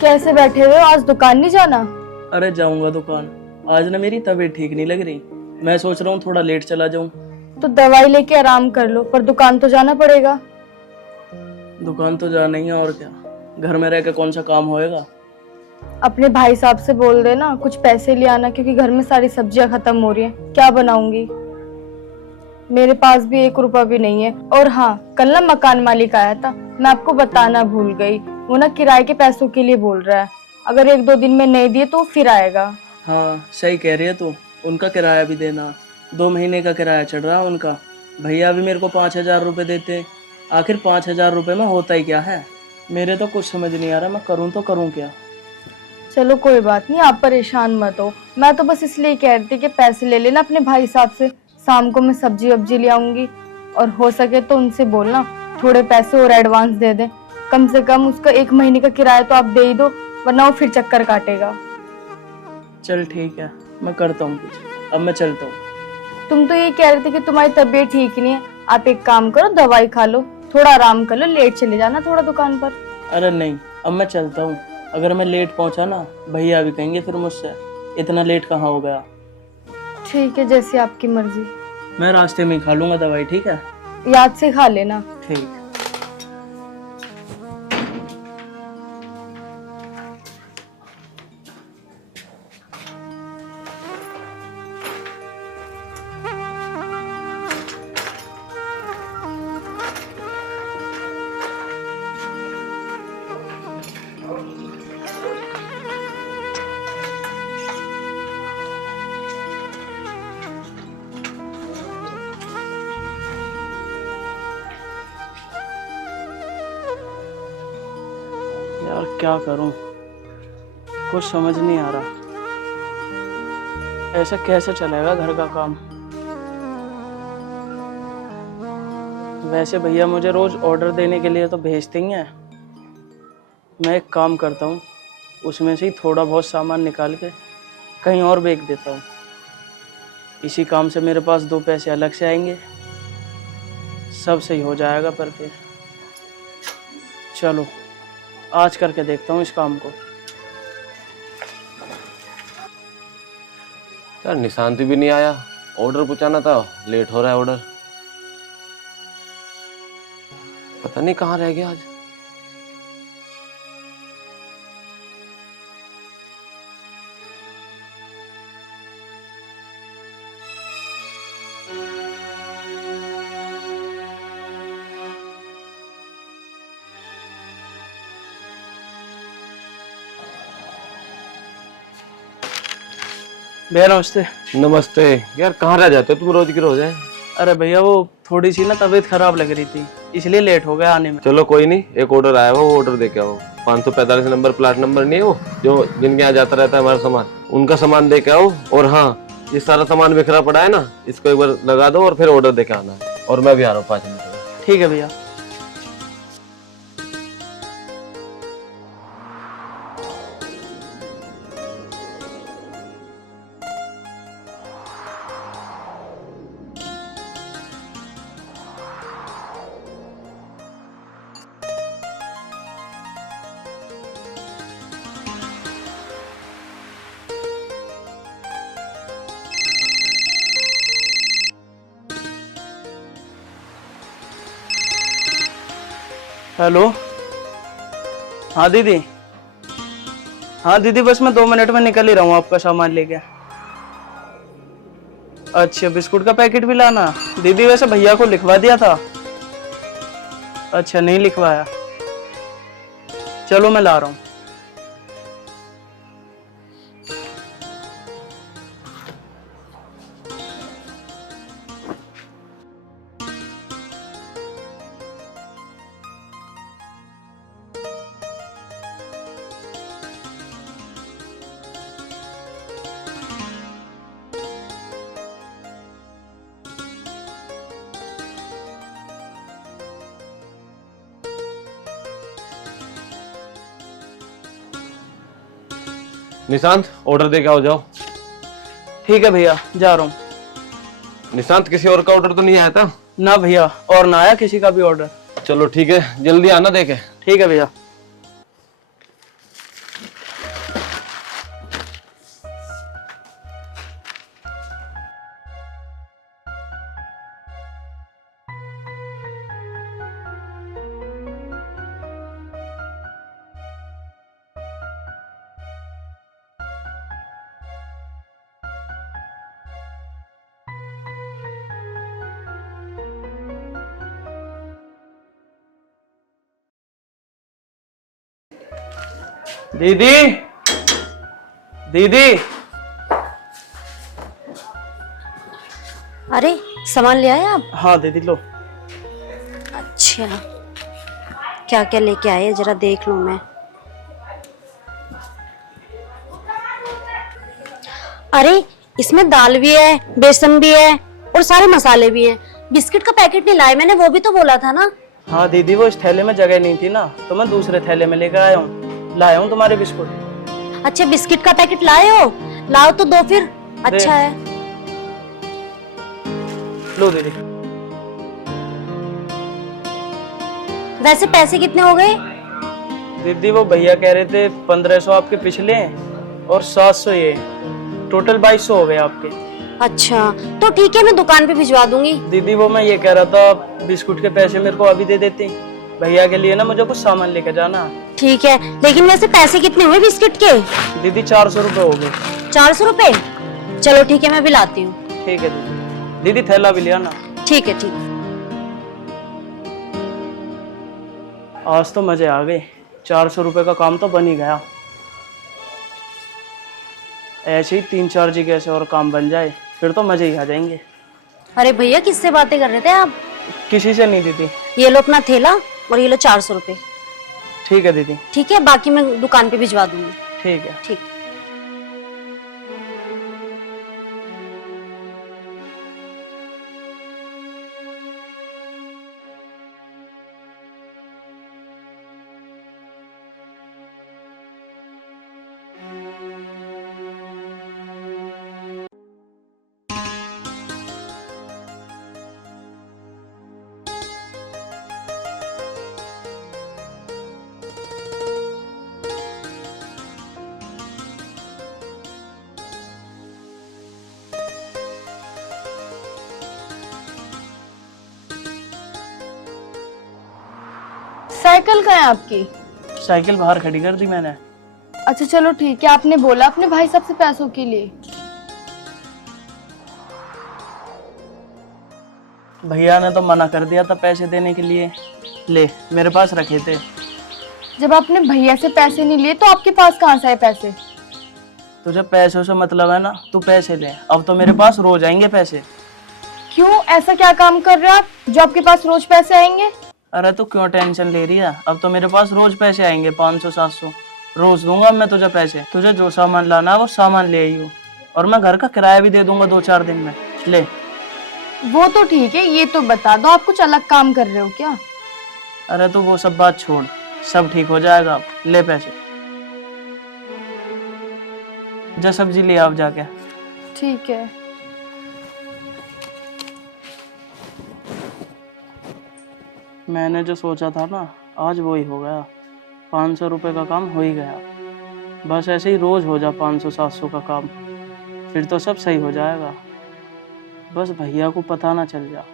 कैसे बैठे हुए हो? आज दुकान नहीं जाना? अरे जाऊंगा दुकान। आज ना मेरी तबीयत ठीक नहीं लग रही। मैं सोच रहा हूँ थोड़ा लेट चला जाऊं। तो दवाई लेके आराम कर लो, पर दुकान तो जाना पड़ेगा। दुकान तो जाना ही है, और क्या। घर में रह के कौन सा काम होएगा। अपने भाई साहब से बोल देना कुछ पैसे ले आना, क्योंकि घर में सारी सब्जियां खत्म हो रही हैं। क्या बनाऊंगी? मेरे पास भी 1 रुपया भी नहीं है। और हाँ, कल ना मकान मालिक आया था, मैं आपको बताना भूल गई। वो ना किराए के पैसों के लिए बोल रहा है। अगर 1-2 दिन में नहीं दिए तो फिर आएगा। हाँ सही कह रही है तू। उनका किराया भी देना। 2 महीने का किराया चढ़ रहा है उनका। भैया भी मेरे को 5,000 रुपये देते हैं। आखिर 5,000 रुपये में होता ही क्या है। मेरे तो कुछ समझ नहीं आ रहा, मैं करूँ तो करूँ क्या। चलो कोई बात नहीं, आप परेशान मत हो। मैं तो बस इसलिए कह रही थी कि पैसे ले लेना अपने भाई साहब से। शाम को मैं सब्जी वब्जी ले आऊंगी, और हो सके तो उनसे बोलना थोड़े पैसे और एडवांस दे दें। कम से कम उसका 1 महीने का किराया तो आप दे ही दो, वरना वो फिर चक्कर काटेगा। चल ठीक है, मैं करता हूँ कुछ। अब मैं चलता हूँ। तुम तो ये कह रहे थे कि तुम्हारी तबीयत ठीक नहीं है। आप एक काम करो, दवाई खा लो, थोड़ा आराम कर लो, लेट चले जाना थोड़ा दुकान पर। अरे नहीं, अब मैं चलता हूँ। अगर मैं लेट पहुंचा ना, भैया भी कहेंगे फिर मुझसे इतना लेट कहाँ हो गया। ठीक है, जैसी आपकी मर्जी। मैं रास्ते में ही खा लूंगा दवाई, ठीक है। याद से खा लेना। ठीक। यार क्या करूं, कुछ समझ नहीं आ रहा। ऐसे कैसे चलेगा घर का काम। वैसे भैया मुझे रोज ऑर्डर देने के लिए तो भेजते ही हैं। मैं एक काम करता हूँ, उसमें से ही थोड़ा बहुत सामान निकाल के कहीं और बेच देता हूँ। इसी काम से मेरे पास 2 पैसे अलग से आएंगे, सब सही हो जाएगा। पर फिर चलो आज करके देखता हूँ इस काम को। यार निशांत भी नहीं आया। ऑर्डर पहुंचाना था, लेट हो रहा है ऑर्डर। पता नहीं कहाँ रह गया आज। भैया नमस्ते। नमस्ते। यार कहाँ रह जाते हो तुम रोज की रोज है? अरे भैया वो थोड़ी सी ना तबीयत खराब लग रही थी, इसलिए लेट हो गया आने में। चलो कोई नहीं, एक ऑर्डर आया हुआ, वो ऑर्डर दे के आओ। 545 नंबर प्लाट नंबर नहीं है वो, जो जिनके यहाँ जाता रहता है हमारा सामान, उनका सामान दे के आओ। और हाँ, ये सारा सामान बिखरा पड़ा है ना, इसको एक बार लगा दो और फिर ऑर्डर दे के आना है। और मैं भी आ रहा हूँ 5 मिनट में। ठीक है भैया। हेलो। हाँ दीदी। हाँ दीदी, बस मैं 2 मिनट में निकल ही रहा हूँ आपका सामान लेके। अच्छा, बिस्कुट का पैकेट भी लाना। दीदी वैसे भैया को लिखवा दिया था। अच्छा नहीं लिखवाया, चलो मैं ला रहा हूँ। निशांत ऑर्डर दे के आओ, जाओ। ठीक है भैया, जा रहा हूँ। निशांत किसी और का ऑर्डर तो नहीं आया था ना भैया, और ना आया किसी का भी ऑर्डर। चलो ठीक है, जल्दी आना देखे। ठीक है भैया। दीदी, दीदी। अरे सामान ले आए आप? हाँ दीदी लो। अच्छा, क्या क्या लेके आए जरा देख लूं मैं। अरे इसमें दाल भी है, बेसन भी है और सारे मसाले भी हैं। बिस्किट का पैकेट नहीं लाए मैंने, वो भी तो बोला था ना। हाँ दीदी, वो इस थैले में जगह नहीं थी ना, तो मैं दूसरे थैले में लेकर आया हूँ। लाया हूँ तुम्हारे बिस्कुट। अच्छा, बिस्किट का पैकेट लाए हो? लाओ तो दो फिर। अच्छा है। लो दीदी। वैसे पैसे कितने हो गए? दीदी वो भैया कह रहे थे 1500 आपके पिछले हैं और 700 ये, टोटल 2200 हो गए आपके। अच्छा तो ठीक है, मैं दुकान पे भिजवा दूंगी। दीदी वो मैं ये कह रहा था, बिस्कुट के पैसे मेरे को अभी दे देती, भैया के लिए ना मुझे कुछ सामान लेकर जाना। ठीक है, लेकिन वैसे पैसे कितने हुए बिस्किट के? दीदी 400 रुपए हो गए। 400 रुपए? चलो ठीक है, मैं भी लाती हूँ। ठीक है दीदी। दीदी थैला भी लिया ना। ठीक है ठीक है। आज तो मजे आ गए, 400 रुपए का काम तो बन ही गया। ऐसे ही 3-4 जगह से और काम बन जाए फिर तो मजे ही आ जाएंगे। अरे भैया किससे बातें कर रहे थे आप? किसी से नहीं दीदी। ये लो अपना थैला और ये लो 400 रुपए। ठीक है दीदी। ठीक है, बाकी मैं दुकान पे भिजवा दूंगी। ठीक है। ठीक। साइकिल कहाँ है आपकी? साइकिल बाहर खड़ी कर दी मैंने। अच्छा चलो ठीक है, आपने बोला अपने भाई साहब से पैसों के लिए। भैया ने तो मना कर दिया था पैसे देने के लिए। ले मेरे पास रखे थे। जब आपने भैया से पैसे नहीं लिए तो आपके पास कहाँ से आए पैसे? तुझे पैसों से मतलब है ना, तू पैसे ले। अब तो मेरे पास रोज आएंगे पैसे। क्यों, ऐसा क्या काम कर रहे हो आप जो आपके पास रोज पैसे आएंगे? अरे तू क्यों टेंशन ले रही है, अब तो मेरे पास रोज पैसे आएंगे, 500-700 रोज दूंगा मैं तुझे पैसे। तुझे जो सामान लाना है वो सामान ले आई हो, और मैं घर का किराया भी दे दूंगा 2-4 दिन में। ले। वो तो ठीक है, ये तो बता दो आप कुछ अलग काम कर रहे हो क्या? अरे तू वो सब बात छोड़, सब ठीक हो जाएगा। अब ले पैसे, जा सब्जी ले आओ जाके। ठीक है। मैंने जो सोचा था ना, आज वो ही हो गया। 500 रुपये का काम हो ही गया। बस ऐसे ही रोज हो जा 500-700 का काम, फिर तो सब सही हो जाएगा। बस भैया को पता ना चल जा।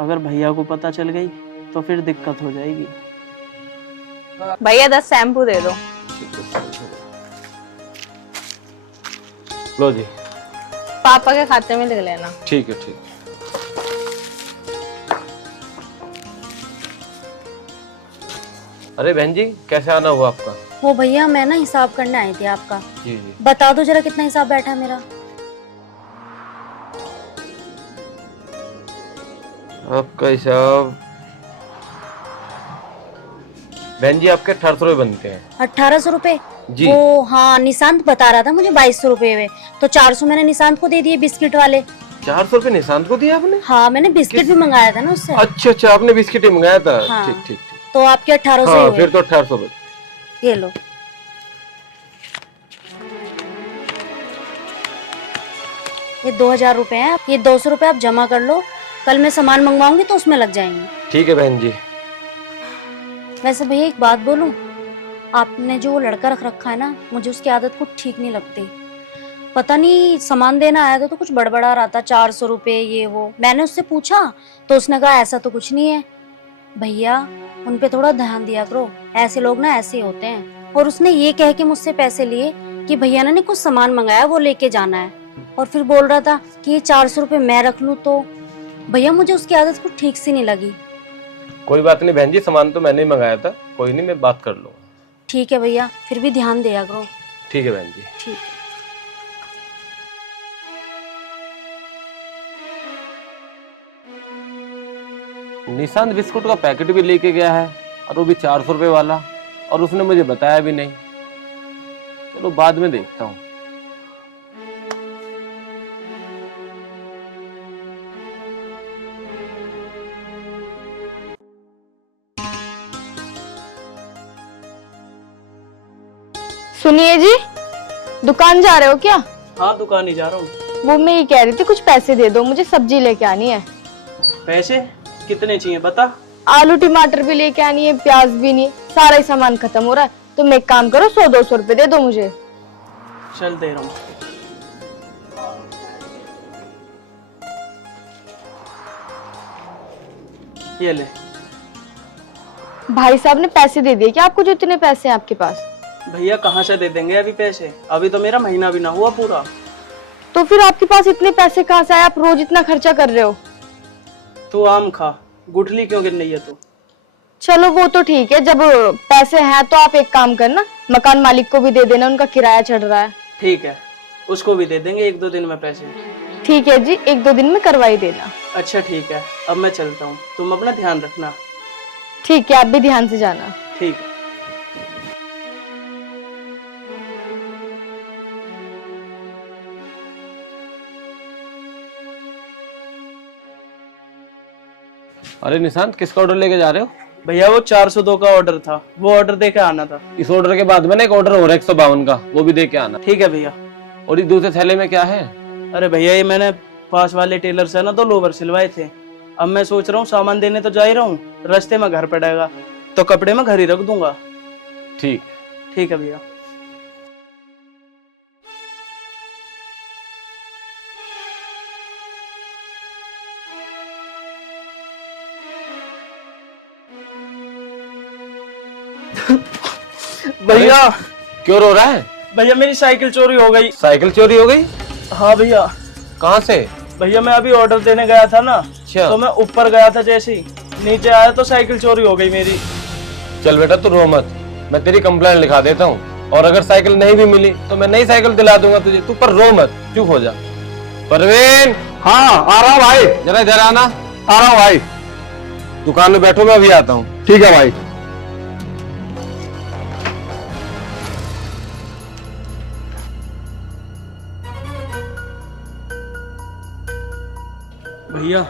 अगर भैया को पता चल गई तो फिर दिक्कत हो जाएगी। भैया 10 शैम्पू दे दो। लो जी। पापा के खाते में लिख लेना। ठीक है ठीक है। अरे बहन जी, कैसे आना हुआ आपका? वो भैया मैं ना हिसाब करने आई थी आपका। जी जी। बता दो जरा कितना हिसाब बैठा है मेरा। आपका हिसाब बहन जी आपके 1800 रुपये बनते हैं। 1800 रुपए? जी। वो हाँ, निशांत बता रहा था मुझे 2200 रुपए हुए, तो 400 मैंने निशांत को दे दिए बिस्किट वाले। 400 रुपये निशांत को दिया आपने? हाँ, मैंने बिस्किट भी मंगाया था ना उससे। अच्छा अच्छा, आपने बिस्किट ही मंगाया था। हाँ। ठीक ठीक ठीक। तो आपके 1800 हाँ, हुए। फिर तो 1800 रुपये। ये लो। ये 2000 रुपए हैं, ये 200 रुपए आप जमा कर लो, कल मैं सामान मंगवाऊंगी तो उसमें लग जाएंगे। ठीक है बहन जी। वैसे भैया एक बात बोलूं, आपने जो वो लड़का रख रखा है ना, मुझे उसकी आदत कुछ ठीक नहीं लगती। पता नहीं सामान देना आया था तो कुछ बड़बड़ा रहा था, 400 रुपए ये वो। मैंने उससे पूछा तो उसने कहा ऐसा तो कुछ नहीं है। भैया उन पे थोड़ा ध्यान दिया करो, ऐसे लोग ना ऐसे ही होते हैं। और उसने ये कह के मुझसे पैसे लिए कि भैया ने कुछ सामान मंगाया वो लेके जाना है, और फिर बोल रहा था कि ये 400 रुपए मैं रख लूं। तो भैया मुझे उसकी आदत कुछ ठीक सी नहीं लगी। कोई बात नहीं बहन जी, सामान तो मैंने ही मंगाया था, कोई नहीं, मैं बात कर लूंगा। ठीक है भैया, फिर भी ध्यान दिया करो। ठीक है बहन जी। ठीक है। निशांत बिस्कुट का पैकेट भी लेके गया है और वो भी 400 रुपए वाला, और उसने मुझे बताया भी नहीं। चलो बाद में देखता हूँ। सुनिए जी, दुकान जा रहे हो क्या? हाँ दुकान ही जा रहा हूँ। वो मैं ये कह रही थी, कुछ पैसे दे दो, मुझे सब्जी लेके आनी है। पैसे कितने चाहिए बता। आलू टमाटर भी लेके आनी है, प्याज भी नहीं, सारा ही सामान खत्म हो रहा है। तुम एक काम करो, 100-200 रुपए दे दो मुझे। चल दे रहा हूँ। ये ले। भाई साहब ने पैसे दे दिए क्या आपको, जो इतने पैसे हैं आपके पास? भैया कहाँ से दे देंगे अभी पैसे, अभी तो मेरा महीना भी ना हुआ पूरा। तो फिर आपके पास इतने पैसे कहाँ से आए? आप रोज इतना खर्चा कर रहे हो। तू आम खा, गुठली क्यों गिर रही है तू? चलो वो तो ठीक है, जब पैसे हैं तो आप एक काम करना, मकान मालिक को भी दे देना, उनका किराया चढ़ रहा है। ठीक है, उसको भी दे देंगे 1-2 दिन में पैसे। ठीक है जी, 1-2 दिन में करवाई देना। अच्छा ठीक है, अब मैं चलता हूँ, तुम अपना ध्यान रखना। ठीक है, आप भी ध्यान से जाना। ठीक है। अरे निशांत, किसका ऑर्डर लेके जा रहे हो? भैया वो 402 का ऑर्डर था, वो ऑर्डर दे के आना था। इस ऑर्डर के बाद में ना एक ऑर्डर हो रहा है 152 का, वो भी दे के आना। ठीक है भैया। और इस दूसरे थैले में क्या है? अरे भैया ये मैंने पास वाले टेलर से ना 2 लोवर सिलवाए थे। अब मैं सोच रहा हूँ सामान देने तो जा ही रहा हूँ, रास्ते में घर पड़ेगा तो कपड़े में घर ही रख दूंगा। ठीक। ठीक है भैया। भैया क्यों रो रहा है? भैया मेरी साइकिल चोरी हो गई। साइकिल चोरी हो गई? हाँ भैया। कहाँ से? भैया मैं अभी ऑर्डर देने गया था ना, अच्छा। तो मैं ऊपर गया था, जैसे ही नीचे आया तो साइकिल चोरी हो गई मेरी। चल बेटा तू रो मत, मैं तेरी कंप्लेंट लिखा देता हूँ, और अगर साइकिल नहीं भी मिली तो मैं नई साइकिल दिला दूंगा तुझे। तू पर रो मत, चुप हो जा। परवीन। हाँ आ रहा हूँ भाई। जरा इधर आना। आ रहा हूँ भाई। दुकान में बैठो, मैं अभी आता हूँ। ठीक है भाई। भैया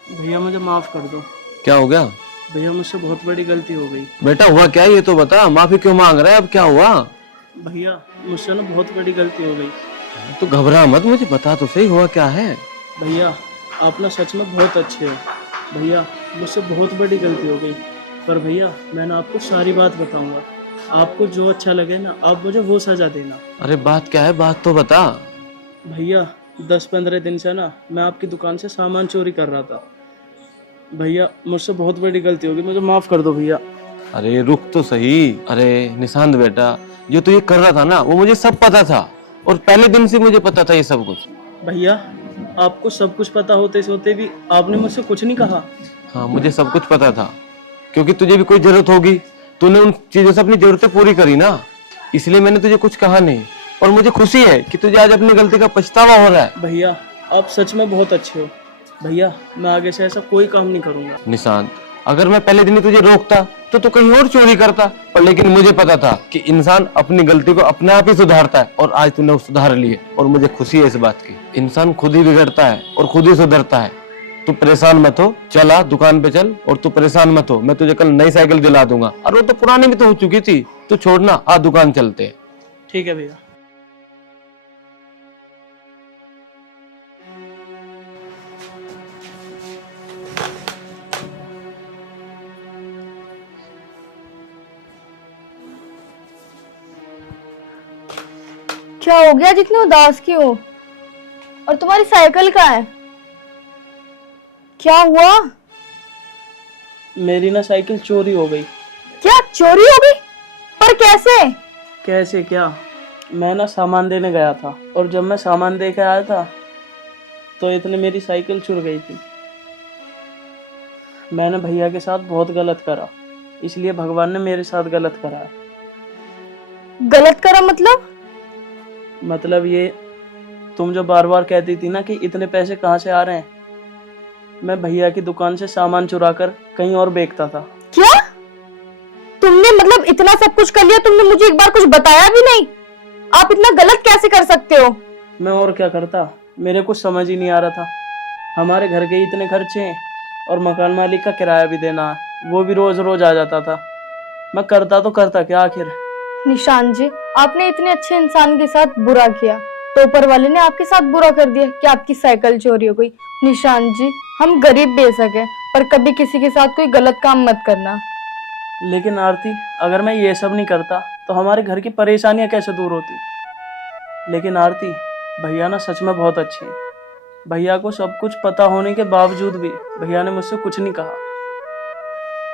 भैया मुझे माफ कर दो। क्या हो गया? भैया मुझसे बहुत बड़ी गलती हो गई। बेटा हुआ क्या ये तो बता, माफी क्यों मांग रहा है? अब क्या हुआ? भैया मुझसे ना बहुत बड़ी गलती हो गई। तू घबरा मत, मुझे बता तो सही हुआ क्या है। भैया आप ना सच में बहुत अच्छे हो। भैया मुझसे बहुत बड़ी गलती हो गई, पर भैया मैं ना आपको सारी बात बताऊंगा। आपको जो अच्छा लगे ना आप मुझे वो सजा देना। अरे बात क्या है, बात तो बता। भैया 10-15 दिन से ना मैं आपकी दुकान से सामान चोरी कर रहा था। भैया मुझसे बहुत बड़ी गलती होगी, मुझे माफ कर दो भैया। अरे रुक तो सही। अरे निशांत बेटा, जो तू ये कर रहा था ना वो मुझे सब पता था, और पहले दिन से मुझे पता था ये सब कुछ। भैया आपको सब कुछ पता होते होते भी आपने मुझसे कुछ नहीं कहा। हाँ मुझे सब कुछ पता था, क्योंकि तुझे भी कोई जरूरत होगी, तूने उन चीजों से अपनी जरूरतें पूरी करी ना, इसलिए मैंने तुझे कुछ कहा नहीं। और मुझे खुशी है कि तुझे आज अपनी गलती का पछतावा हो रहा है। भैया आप सच में बहुत अच्छे हो। भैया मैं आगे से ऐसा कोई काम नहीं करूंगा। निशांत, अगर मैं पहले दिन ही तुझे रोकता तो तू कहीं और चोरी करता, पर लेकिन मुझे पता था कि इंसान अपनी गलती को अपने आप ही सुधारता है, और आज तूने सुधार ली है, और मुझे खुशी है इस बात की। इंसान खुद ही बिगड़ता है और खुद ही सुधरता है। तू परेशान मत हो, चला दुकान पे चल, और तू परेशान मत हो, मैं तुझे कल नई साइकिल दिला दूंगा। और वो तो पुरानी भी तो हो चुकी थी, तू छोड़ना, आ दुकान चलते हैं। ठीक है भैया। क्या हो गया, जितने उदास क्यों हो? और तुम्हारी साइकिल कहाँ है? क्या हुआ? मेरी ना साइकिल चोरी हो गई। क्या चोरी हो गई? पर कैसे? कैसे क्या, मैं ना सामान देने गया था, और जब मैं सामान दे के आया था तो इतने मेरी साइकिल चुर गई थी। मैंने भैया के साथ बहुत गलत करा। इसलिए भगवान ने मेरे साथ गलत करा है। गलत करा मतलब ये, तुम जो बार बार कहती थी ना कि इतने पैसे कहाँ से आ रहे हैं, मैं भैया की दुकान से सामान चुरा कर कहीं और बेचता था। क्या तुमने मतलब इतना सब कुछ कर लिया, तुमने मुझे एक बार कुछ बताया भी नहीं? आप इतना गलत कैसे कर सकते हो? मैं और क्या करता, मेरे कुछ समझ ही नहीं आ रहा था। हमारे घर के इतने खर्चे हैं और मकान मालिक का किराया भी देना है, वो भी रोज रोज आ जाता था। मैं करता तो करता क्या आखिर। निशान जी, आपने इतने अच्छे इंसान के साथ बुरा किया तो ऊपर वाले ने आपके साथ बुरा कर दिया कि आपकी साइकिल चोरी हो गई। निशान जी, हम गरीब बेशक हैं, पर कभी किसी के साथ कोई गलत काम मत करना। लेकिन आरती, अगर मैं ये सब नहीं करता तो हमारे घर की परेशानियां कैसे दूर होती। लेकिन आरती, भैया ना सच में बहुत अच्छे हैं। भैया को सब कुछ पता होने के बावजूद भी भैया ने मुझसे कुछ नहीं कहा।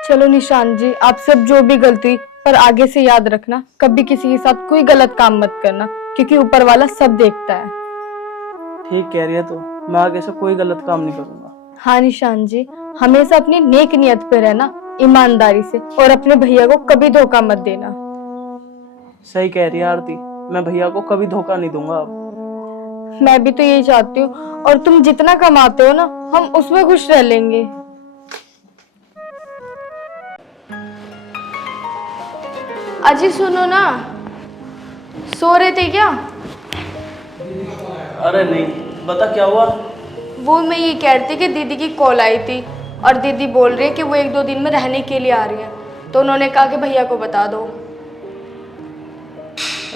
चलो निशान जी, आपसे अब जो भी गलती, पर आगे से याद रखना कभी किसी के साथ कोई गलत काम मत करना, क्योंकि ऊपर वाला सब देखता है। ठीक कह रही है, तो मैं आगे से कोई गलत काम नहीं करूंगा। हाँ निशान जी, हमेशा अपनी नेक नियत पे रहना, ईमानदारी से, और अपने भैया को कभी धोखा मत देना। सही कह रही है आरती, मैं भैया को कभी धोखा नहीं दूंगा अब। मैं भी तो यही चाहती हूँ, और तुम जितना कमाते हो ना, हम उसमें खुश रह लेंगे। अजी सुनो ना, सो रहे थे क्या? अरे नहीं, बता क्या हुआ। वो मैं ये कह रही थी कि दीदी की कॉल आई थी और दीदी बोल रही है कि वो 1-2 दिन में रहने के लिए आ रही है, तो उन्होंने कहा कि भैया को बता दो।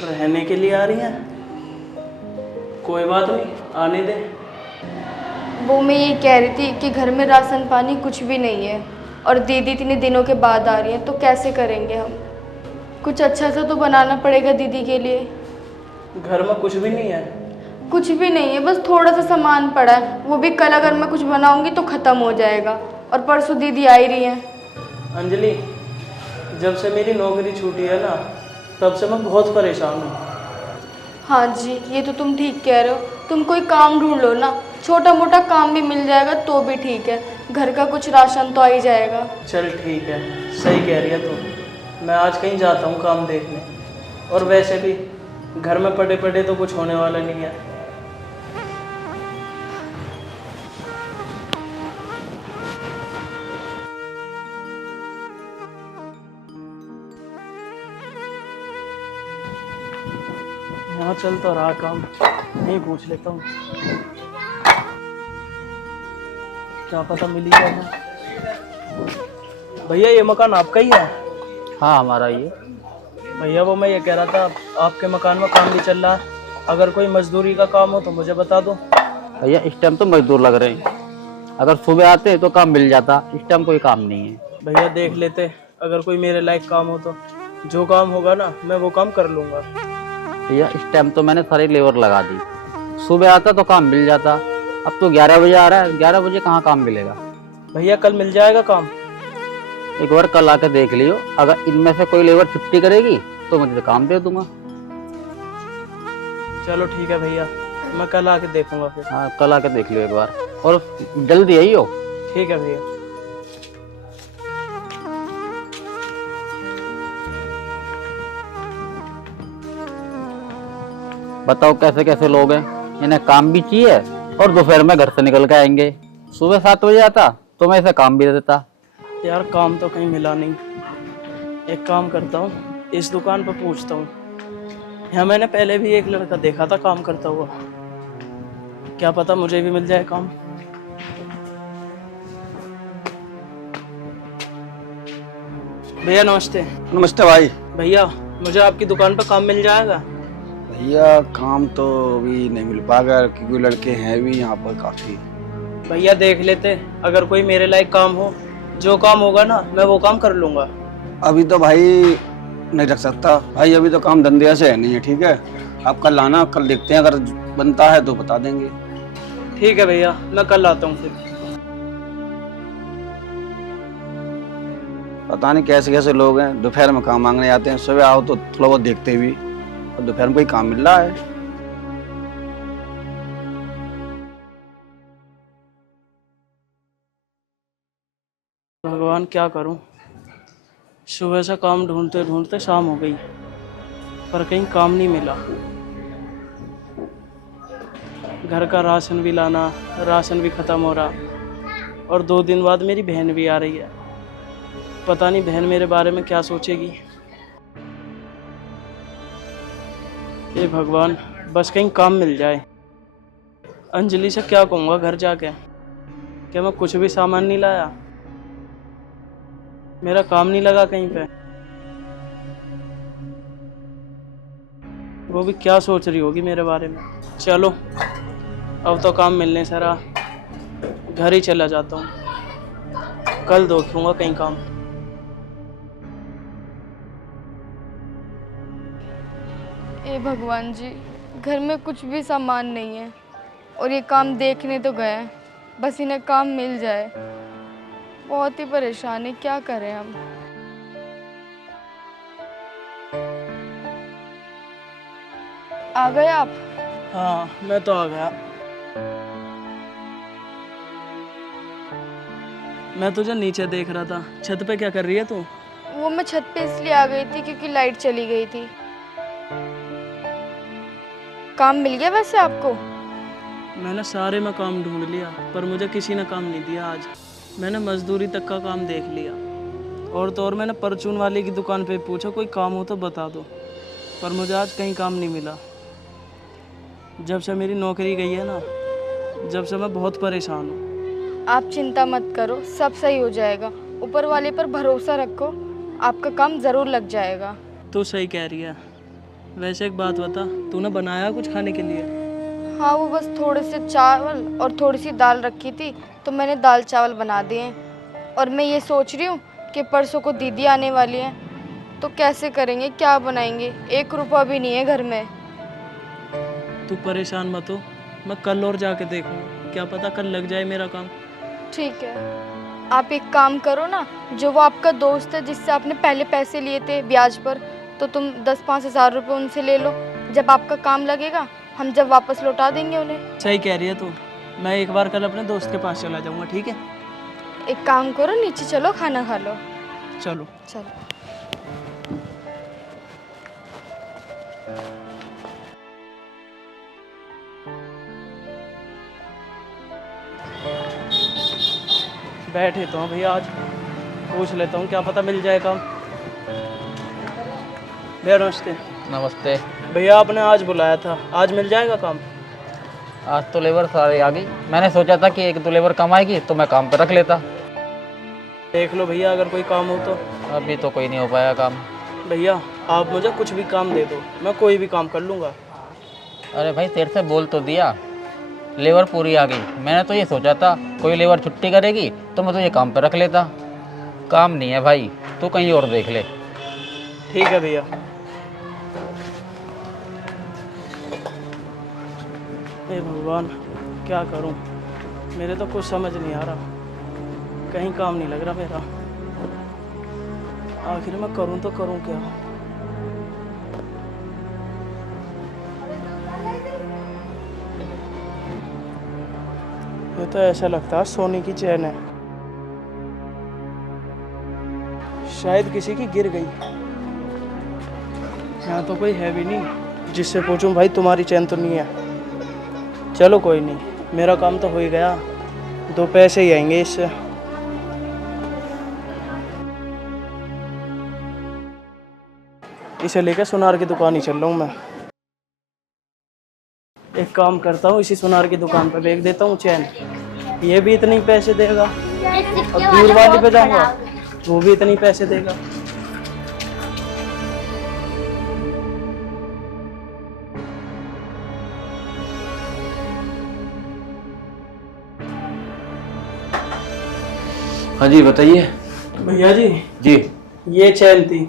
रहने के लिए आ रही है? कोई बात नहीं, आने दे। वो मैं ये कह रही थी कि घर में राशन पानी कुछ भी नहीं है और दीदी इतने दिनों के बाद आ रही है, तो कैसे करेंगे हम? कुछ अच्छा सा तो बनाना पड़ेगा दीदी के लिए। घर में कुछ भी नहीं है? कुछ भी नहीं है, बस थोड़ा सा सामान पड़ा है, वो भी कल अगर मैं कुछ बनाऊंगी तो ख़त्म हो जाएगा, और परसों दीदी आ ही रही है। अंजलि, जब से मेरी नौकरी छूटी है ना, तब से मैं बहुत परेशान हूँ। हाँ जी, ये तो तुम ठीक कह रहे हो। तुम कोई काम ढूंढ लो ना, छोटा मोटा काम भी मिल जाएगा तो भी ठीक है, घर का कुछ राशन तो आ ही जाएगा। चल ठीक है, सही कह रही है तू। मैं आज कहीं जाता हूँ काम देखने, और वैसे भी घर में पड़े पड़े तो कुछ होने वाला नहीं है। यहाँ चल तो रहा काम, नहीं पूछ लेता हूँ, क्या पता मिली जाए। भैया ये मकान आपका ही है? हाँ हमारा ये। भैया वो मैं ये कह रहा था, आपके मकान में काम भी चल रहा है, अगर कोई मजदूरी का काम हो तो मुझे बता दो। भैया इस टाइम तो मजदूर लग रहे हैं, अगर सुबह आते तो काम मिल जाता, इस टाइम कोई काम नहीं है। भैया देख लेते, अगर कोई मेरे लायक काम हो तो। जो काम होगा ना, मैं वो काम कर लूँगा। भैया इस टाइम तो मैंने सारी लेबर लगा दी, सुबह आता तो काम मिल जाता, अब तो 11 बजे आ रहा है, 11 बजे कहाँ काम मिलेगा। भैया कल मिल जाएगा काम? एक बार कल आके देख लियो, अगर इनमें से कोई लेबर छुट्टी करेगी तो मुझे काम दे दूंगा। चलो ठीक है भैया, मैं कल आके देखूंगा फिर। हाँ कल आके देख लियो एक बार, और जल्दी आई हो। ठीक है भैया। बताओ कैसे कैसे लोग हैं, इन्हें काम भी चाहिए और दोपहर में घर से निकल के आएंगे। सुबह 7 बजे आता तो मैं इसे काम भी दे देता। यार काम तो कहीं मिला नहीं, एक काम करता हूँ, इस दुकान पर पूछता हूँ। यहाँ मैंने पहले भी एक लड़का देखा था काम करता हुआ, क्या पता मुझे भी मिल जाए काम। भैया नमस्ते। नमस्ते भाई। भैया मुझे आपकी दुकान पर काम मिल जाएगा? भैया काम तो अभी नहीं मिल पाएगा, क्योंकि लड़के हैं भी यहाँ पर काफी। भैया देख लेते, अगर कोई मेरे लायक काम हो, जो काम होगा ना मैं वो काम कर लूँगा। अभी तो भाई नहीं रख सकता भाई, अभी तो काम धंधे से है नहीं है। ठीक है, आप कल आना, कल देखते हैं, अगर बनता है तो बता देंगे। ठीक है भैया, मैं कल आता हूँ फिर। पता नहीं कैसे कैसे लोग हैं, दोपहर में काम मांगने आते हैं, सुबह आओ तो थोड़ा बहुत देखते भी, और दोपहर में कोई काम मिल रहा है। भगवान क्या करूं, सुबह से काम ढूंढते ढूंढते शाम हो गई, पर कहीं काम नहीं मिला। घर का राशन भी लाना, राशन भी ख़त्म हो रहा, और 2 दिन बाद मेरी बहन भी आ रही है। पता नहीं बहन मेरे बारे में क्या सोचेगी। हे भगवान, बस कहीं काम मिल जाए। अंजलि से क्या कहूँगा घर जाके, क्या मैं कुछ भी सामान नहीं लाया, मेरा काम नहीं लगा कहीं पे। वो भी क्या सोच रही होगी मेरे बारे में। चलो अब तो काम मिलने से रहा, घर ही चला जाता हूँ, कल देखूंगा कहीं काम। ए भगवान जी, घर में कुछ भी सामान नहीं है और ये काम देखने तो गए, बस इन्हें काम मिल जाए। बहुत ही परेशान है, क्या करें हम। आ गए आप? हाँ मैं तो आ गया। मैं तुझे नीचे देख रहा था, छत पे क्या कर रही है तू? वो मैं छत पे इसलिए आ गई थी क्योंकि लाइट चली गई थी। काम मिल गया वैसे आपको? मैंने सारे में काम ढूंढ लिया, पर मुझे किसी ने काम नहीं दिया। आज मैंने मजदूरी तक का काम देख लिया, और तो और मैंने परचून वाले की दुकान पे पूछा कोई काम हो तो बता दो, पर मुझे आज कहीं काम नहीं मिला। जब से मेरी नौकरी गई है ना, जब से मैं बहुत परेशान हूँ। आप चिंता मत करो, सब सही हो जाएगा। ऊपर वाले पर भरोसा रखो, आपका काम ज़रूर लग जाएगा। तू सही कह रही है। वैसे एक बात बता, तूने बनाया कुछ खाने के लिए? हाँ, वो बस थोड़े से चावल और थोड़ी सी दाल रखी थी, तो मैंने दाल चावल बना दिए हैं। और मैं ये सोच रही हूँ कि परसों को दीदी आने वाली है, तो कैसे करेंगे, क्या बनाएंगे? 1 रुपया भी नहीं है घर में। तू परेशान मत हो, मैं कल और जाके देखूंगा, क्या पता कल लग जाए मेरा काम। ठीक है, आप एक काम करो ना, जो वो आपका दोस्त है जिससे आपने पहले पैसे लिए थे ब्याज पर, तो तुम 10-5 हज़ार रुपये उनसे ले लो। जब आपका काम लगेगा हम जब वापस लौटा देंगे उन्हें। सही कह रही है तू। मैं एक बार कल अपने दोस्त के पास चला जाऊंगा, ठीक है? एक काम करो, नीचे चलो, खाना खा लो। चलो। चलो। बैठे तो हूँ भैया, आज पूछ लेता हूँ, क्या पता मिल जाए काम। भैया नमस्ते। नमस्ते। भैया आपने आज बुलाया था, आज मिल जाएगा काम? आज तो लेबर सारी आ गई, मैंने सोचा था कि 1-2 लेबर कम आएगी तो मैं काम पे रख लेता। देख लो भैया, अगर कोई काम हो तो। अभी तो कोई नहीं हो पाया काम। भैया आप मुझे कुछ भी काम दे दो, मैं कोई भी काम कर लूँगा। अरे भाई तेरे से बोल तो दिया, लेबर पूरी आ गई। मैंने तो ये सोचा था कोई लेबर छुट्टी करेगी तो मैं तो ये काम पे रख लेता। काम नहीं है भाई, तू कहीं और देख ले। ठीक है भैया। हे भगवान, क्या करूं? मेरे तो कुछ समझ नहीं आ रहा, कहीं काम नहीं लग रहा मेरा। आखिर मैं करूं तो करूं क्या? ये तो ऐसा लगता है सोने की चैन है, शायद किसी की गिर गई। यहाँ तो कोई है भी नहीं जिससे पूछूं भाई तुम्हारी चैन तो नहीं है। चलो कोई नहीं, मेरा काम तो हो ही गया, 2 पैसे ही आएंगे इससे। इसे लेकर सुनार की दुकान ही चल रहा हूँ मैं। एक काम करता हूँ, इसी सुनार की दुकान पर बेच देता हूँ चैन, ये भी इतने ही पैसे देगा। और दूर वाली पे जाऊँगा, वो भी इतने ही पैसे देगा। हाँ जी बताइए। भैया जी, जी ये चैन थी,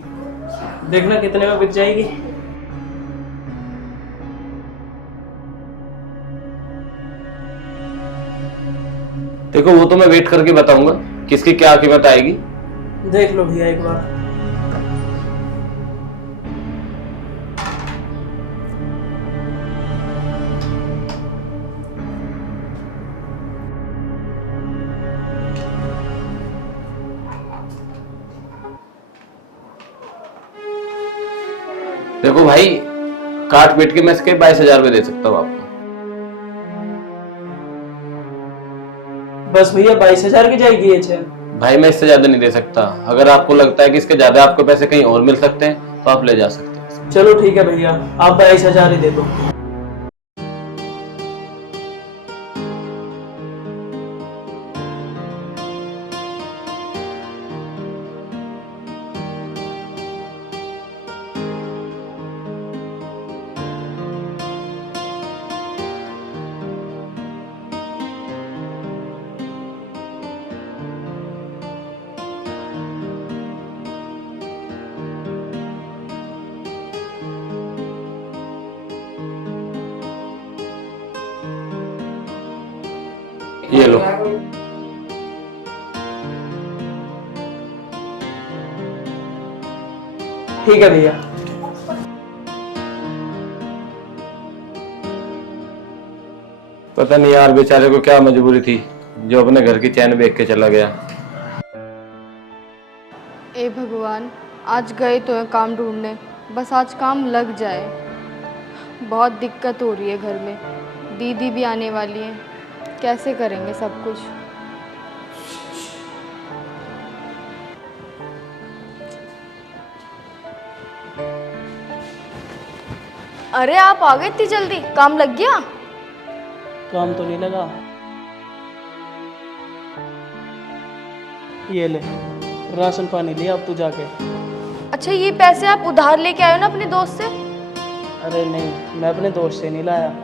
देखना कितने में बिक जाएगी। देखो वो तो मैं वेट करके बताऊंगा किसकी क्या कीमत आएगी। देख लो भैया एक बार। भाई काट पीट के मैं इसके 22,000 रुपये दे सकता हूँ आपको। बस भैया 22,000 की जाएगी ये चैन? भाई मैं इससे ज्यादा नहीं दे सकता, अगर आपको लगता है कि इसके ज्यादा आपको पैसे कहीं और मिल सकते हैं तो आप ले जा सकते हैं। चलो ठीक है भैया, आप 22,000 ही दे दो। ये लो। ठीक है भैया। पता नहीं यार बेचारे को क्या मजबूरी थी जो अपने घर की चैन बेच के चला गया। ए भगवान, आज गए तो है काम ढूंढने, बस आज काम लग जाए। बहुत दिक्कत हो रही है घर में, दीदी भी आने वाली है, कैसे करेंगे सब कुछ। अरे आप आ गए इतनी जल्दी, काम लग गया? काम तो नहीं लगा। ये ले राशन पानी लिया अब तू जाके। अच्छा, ये पैसे आप उधार लेके आए हो ना अपने दोस्त से? अरे नहीं, मैं अपने दोस्त से नहीं लाया।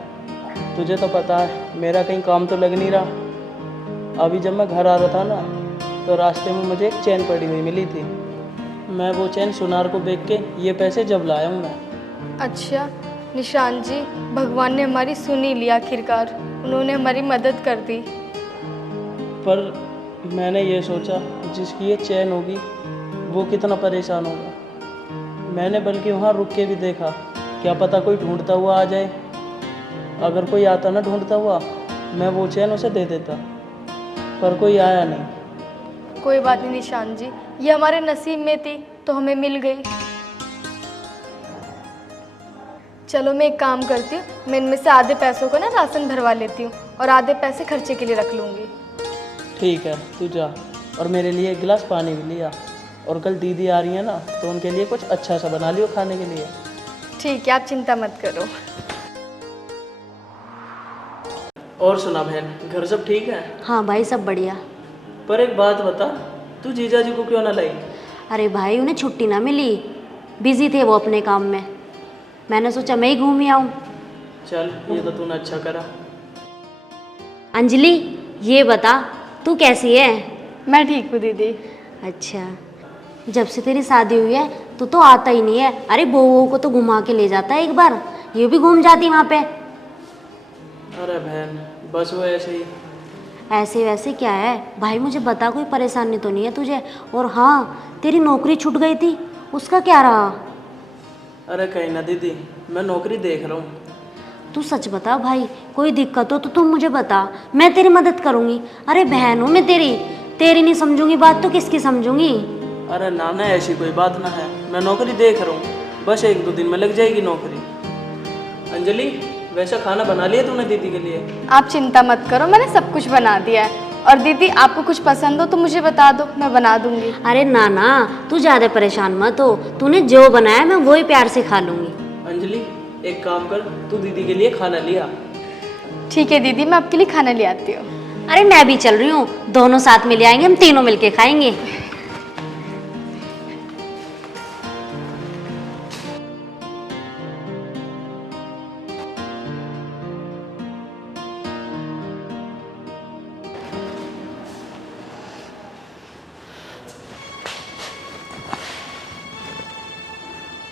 तुझे तो पता है मेरा कहीं काम तो लग नहीं रहा। अभी जब मैं घर आ रहा था ना तो रास्ते में मुझे एक चैन पड़ी हुई मिली थी। मैं वो चैन सुनार को बेच के ये पैसे जब लाया हूँ मैं। अच्छा निशान जी, भगवान ने हमारी सुनी ली आखिरकार, उन्होंने हमारी मदद कर दी। पर मैंने ये सोचा जिसकी ये चैन होगी वो कितना परेशान होगा। मैंने बल्कि वहाँ रुक के भी देखा, क्या पता कोई ढूंढता हुआ आ जाए। अगर कोई आता ना ढूंढता हुआ मैं वो चैन उसे दे देता, पर कोई आया नहीं। कोई बात नहीं निशान जी, ये हमारे नसीब में थी तो हमें मिल गई। चलो मैं एक काम करती हूँ, मैं इनमें से आधे पैसों को ना राशन भरवा लेती हूँ और आधे पैसे खर्चे के लिए रख लूँगी। ठीक है तू जा, और मेरे लिए एक गिलास पानी भी लिया। और कल दीदी आ रही है ना तो उनके लिए कुछ अच्छा सा बना लियो खाने के लिए। ठीक है, आप चिंता मत करो। और सुना बहन, घर सब ठीक है? हाँ भाई सब बढ़िया। पर एक बात बता, तू जीजा जी को क्यों ना लाई? अरे भाई उन्हें छुट्टी ना मिली, बिजी थे वो अपने काम में, मैंने सोचा मैं ही घूम ही आऊँ। चल ये तो तूने अच्छा करा। अंजलि ये बता तू कैसी है? मैं ठीक हूँ दीदी। अच्छा, जब से तेरी शादी हुई है तू तो आता ही नहीं है। अरे बहू को तो घुमा के ले जाता है एक बार, ये भी घूम जाती वहाँ पे। अरे बहन बस वो ऐसे ही। ऐसे वैसे क्या है भाई, मुझे बता कोई परेशानी तो नहीं है तुझे? और हाँ, तेरी नौकरी छूट गई थी, उसका क्या रहा? अरे कहीं ना दीदी, मैं नौकरी देख रहा हूँ। तू सच बता भाई, कोई दिक्कत हो तो तू मुझे बता, मैं तेरी मदद करूँगी। अरे बहन हूँ मैं तेरी नहीं समझूंगी बात तो किसकी समझूंगी? अरे ना ना ऐसी कोई बात ना है, मैं नौकरी देख रहा हूँ, बस 1-2 दिन में लग जाएगी नौकरी। अंजलि वैसा खाना बना लिया तूने दीदी के लिए? आप चिंता मत करो, मैंने सब कुछ बना दिया है। और दीदी आपको कुछ पसंद हो तो मुझे बता दो, मैं बना दूंगी। अरे ना ना, तू ज़्यादा परेशान मत हो, तूने जो बनाया मैं वही प्यार से खा लूँगी। अंजलि एक काम कर, तू दीदी के लिए खाना लिया। ठीक है दीदी, मैं आपके लिए खाना ले आती हूँ। अरे मैं भी चल रही हूँ, दोनों साथ में ले आएंगे, हम तीनों मिलके खाएंगे।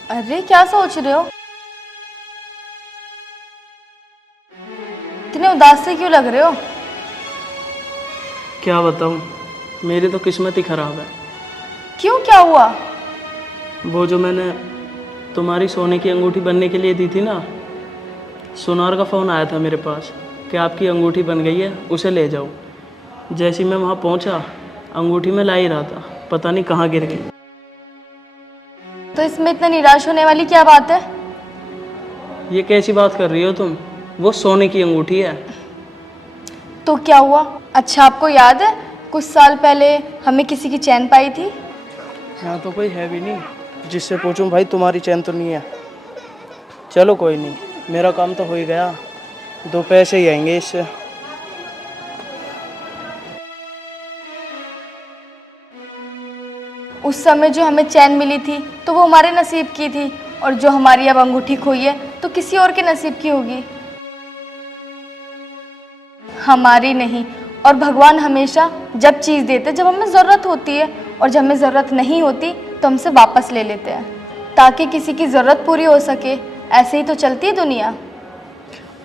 अरे क्या सोच रहे हो? इतने उदास से क्यों लग रहे हो? क्या बताऊँ, मेरी तो किस्मत ही खराब है। क्यों, क्या हुआ? वो जो मैंने तुम्हारी सोने की अंगूठी बनने के लिए दी थी ना, सुनार का फ़ोन आया था मेरे पास कि आपकी अंगूठी बन गई है, उसे ले जाओ। जैसे ही मैं वहाँ पहुँचा, अंगूठी में ला ही रहा था, पता नहीं कहाँ गिर गई। तो इसमें इतना निराश होने वाली क्या बात है? ये कैसी बात कर रही हो तुम? वो सोने की अंगूठी है। तो क्या हुआ? अच्छा आपको याद है कुछ साल पहले हमें किसी की चैन पाई थी? यहाँ तो कोई है भी नहीं जिससे पूछूं भाई तुम्हारी चैन तो नहीं है। चलो कोई नहीं, मेरा काम तो हो ही गया, 2 पैसे ही आएंगे इससे। उस समय जो हमें चैन मिली थी तो वो हमारे नसीब की थी, और जो हमारी अब अंगूठी खोई है तो किसी और के नसीब की होगी, हमारी नहीं। और भगवान हमेशा जब चीज़ देते जब हमें ज़रूरत होती है, और जब हमें ज़रूरत नहीं होती तो हमसे वापस ले लेते हैं, ताकि किसी की ज़रूरत पूरी हो सके। ऐसे ही तो चलती है दुनिया।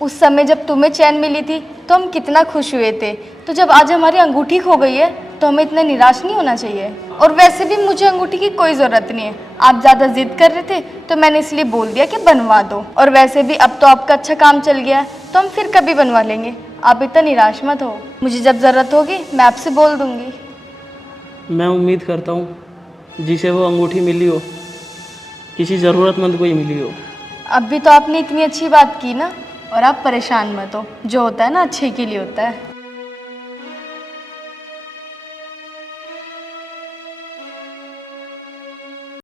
उस समय जब तुम्हें चैन मिली थी तो हम कितना खुश हुए थे, तो जब आज हमारी अंगूठी खो गई है तो हमें इतना निराश नहीं होना चाहिए। और वैसे भी मुझे अंगूठी की कोई ज़रूरत नहीं है, आप ज़्यादा जिद कर रहे थे तो मैंने इसलिए बोल दिया कि बनवा दो। और वैसे भी अब तो आपका अच्छा काम चल गया है तो हम फिर कभी बनवा लेंगे, आप इतना निराश मत हो। मुझे जब ज़रूरत होगी मैं आपसे बोल दूँगी। मैं उम्मीद करता हूँ जिसे वो अंगूठी मिली हो किसी ज़रूरतमंद को ही मिली हो। अब भी तो आपने इतनी अच्छी बात की ना, और आप परेशान मत हो, जो होता है ना अच्छे के लिए होता है।